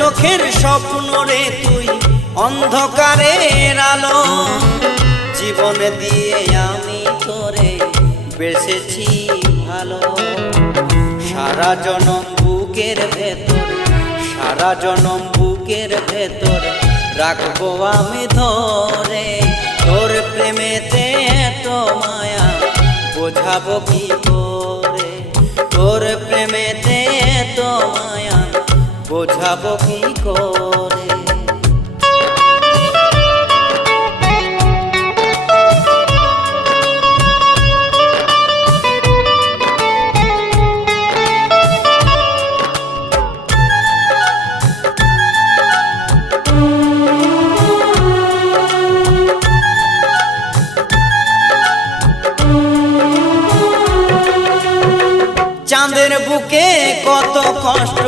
চোখের স্বপ্ন রে তুই অন্ধকারের আলো, জীবনে দিয়ে আমি তোরে বেসেছি ভালো। সারা জনম বুকের ভেতর, সারা জনম বুকের ভেতর রাখবো আমি ধরে। তোর প্রেমেতে এত মায়া বোঝাবো কি করে, তোর প্রেমেতে এত মায়া বোঝাবো কি করে। চাঁদের বুকে কত কষ্ট